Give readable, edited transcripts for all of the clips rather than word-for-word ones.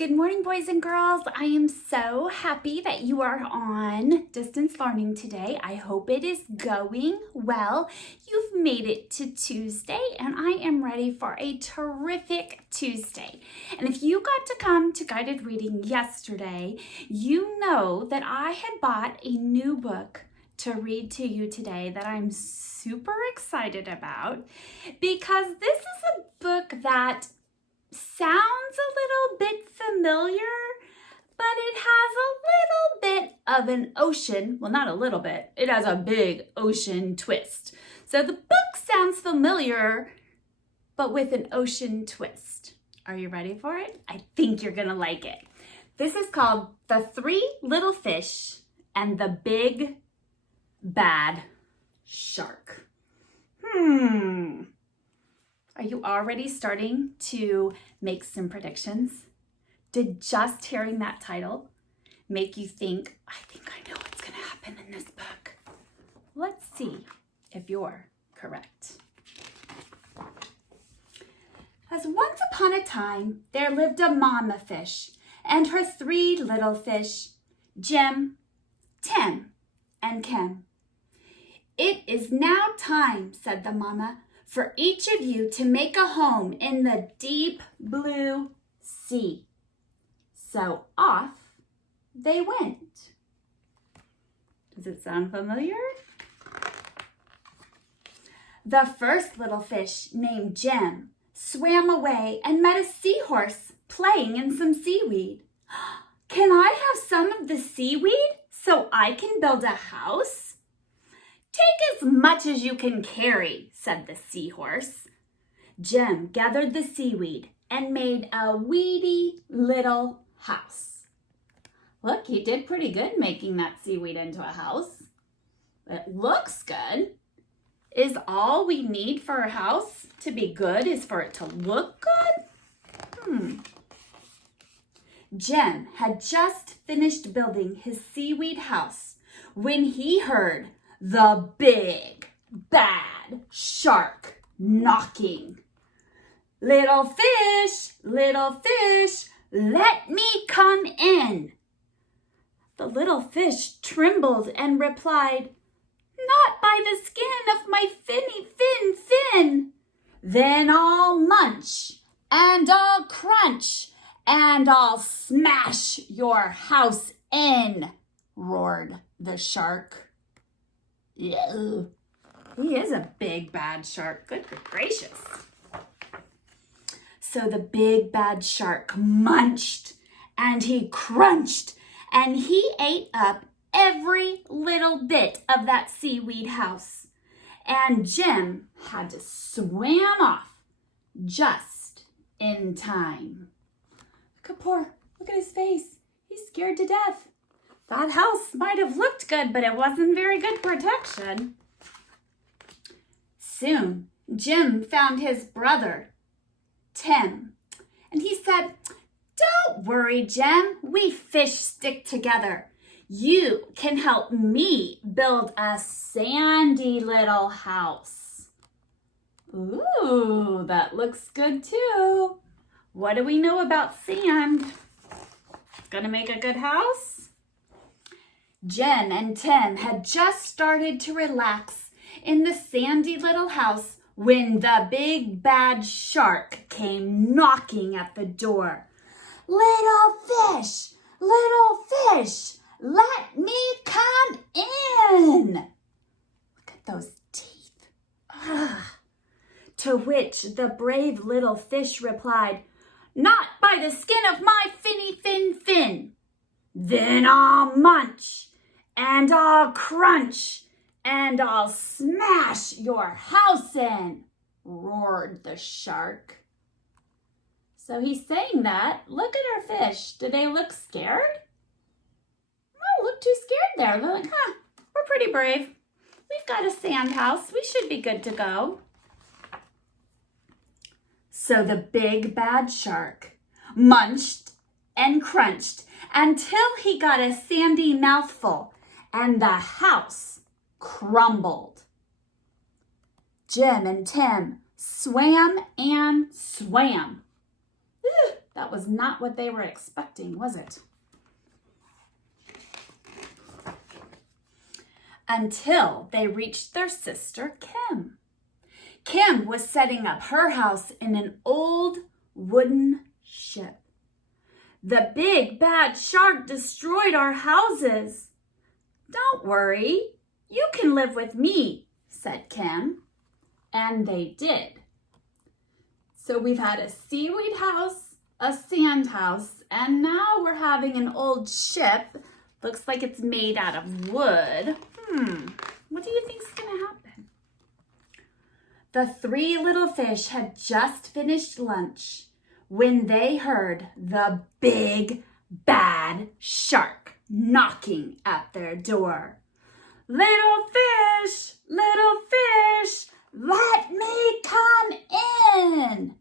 Good morning, boys and girls. I am so happy that you are on distance learning today. I hope it is going well. You've made it to Tuesday, and I am ready for a terrific Tuesday. And if you got to come to guided reading yesterday, you know that I had bought a new book to read to you today that I'm super excited about because this is a book that sounds a little bit familiar, but it has a little bit of an ocean, well, not a little bit, it has a big ocean twist. So the book sounds familiar, but with an ocean twist. Are you ready for it? I think you're gonna like it. This is called The Three Little Fish and the Big Bad Shark. Are you already starting to make some predictions? Did just hearing that title make you think, I think I know what's going to happen in this book? Let's see if you're correct. As once upon a time, there lived a mama fish and her three little fish, Jim, Tim, and Kim. It is now time, said the mama, for each of you to make a home in the deep blue sea. So off they went. Does it sound familiar? The first little fish, named Jim, swam away and met a seahorse playing in some seaweed. Can I have some of the seaweed so I can build a house? Take as much as you can carry, said the seahorse. Jim gathered the seaweed and made a weedy little house. Look, he did pretty good making that seaweed into a house. It looks good. Is all we need for a house to be good is for it to look good? Jim had just finished building his seaweed house when he heard the big bad shark knocking. Little fish, let me come in. The little fish trembled and replied, not by the skin of my finny fin. Then I'll munch and I'll crunch and I'll smash your house in, roared the shark. Yeah, he is a big bad shark. Good gracious. So the big bad shark munched and he crunched and he ate up every little bit of that seaweed house. And Jim had to swim off just in time. Look at his face. He's scared to death. That house might have looked good, but it wasn't very good protection. Soon, Jim found his brother, Tim, and he said, don't worry, Jim, we fish stick together. You can help me build a sandy little house. Ooh, that looks good too. What do we know about sand? Gonna make a good house? Jim and Tim had just started to relax in the sandy little house when the big bad shark came knocking at the door. Little fish, let me come in. Look at those teeth. To which the brave little fish replied, not by the skin of my finny fin. Then I'll munch and I'll crunch and I'll smash your house in, roared the shark. So he's saying that. Look at our fish. Do they look scared? No, look too scared there. They're like, we're pretty brave. We've got a sand house. We should be good to go. So the big bad shark munched and crunched until he got a sandy mouthful and the house crumbled. Jim and Tim swam and swam. That was not what they were expecting, was it? Until they reached their sister Kim. Kim was setting up her house in an old wooden ship. The big bad shark destroyed our houses. Don't worry, you can live with me, said Kim. And they did. So we've had a seaweed house, a sand house, and now we're having an old ship. Looks like it's made out of wood. What do you think's gonna happen? The three little fish had just finished lunch when they heard the big bad shark knocking at their door. Little fish, let me come in.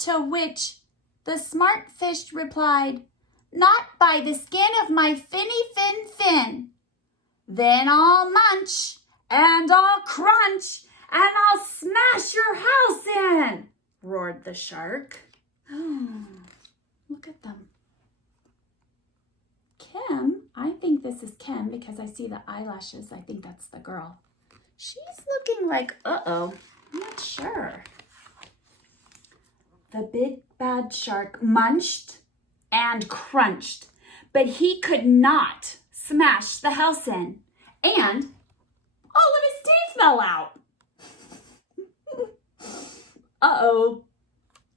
To which the smart fish replied, not by the skin of my finny fin. Then I'll munch and I'll crunch and I'll smash your house in, roared the shark. Oh, look at them. Kim, I think this is Kim because I see the eyelashes. I think that's the girl. She's looking like, uh-oh, I'm not sure. The big bad shark munched and crunched, but he could not smash the house in, and all of his teeth fell out. Uh-oh,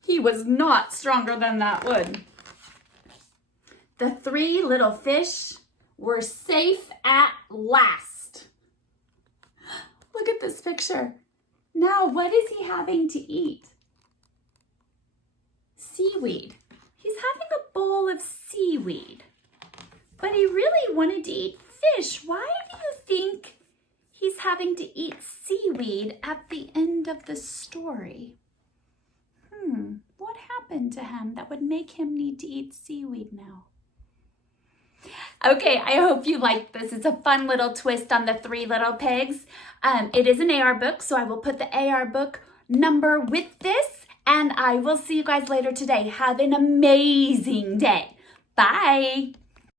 he was not stronger than that wood. The three little fish were safe at last. Look at this picture. Now, what is he having to eat? Seaweed. He's having a bowl of seaweed. But he really wanted to eat fish. Why do you think he's having to eat seaweed at the end of the story? What happened to him that would make him need to eat seaweed now? Okay, I hope you liked this. It's a fun little twist on the Three Little Pigs. It is an AR book, so I will put the AR book number with this, and I will see you guys later today. Have an amazing day. Bye.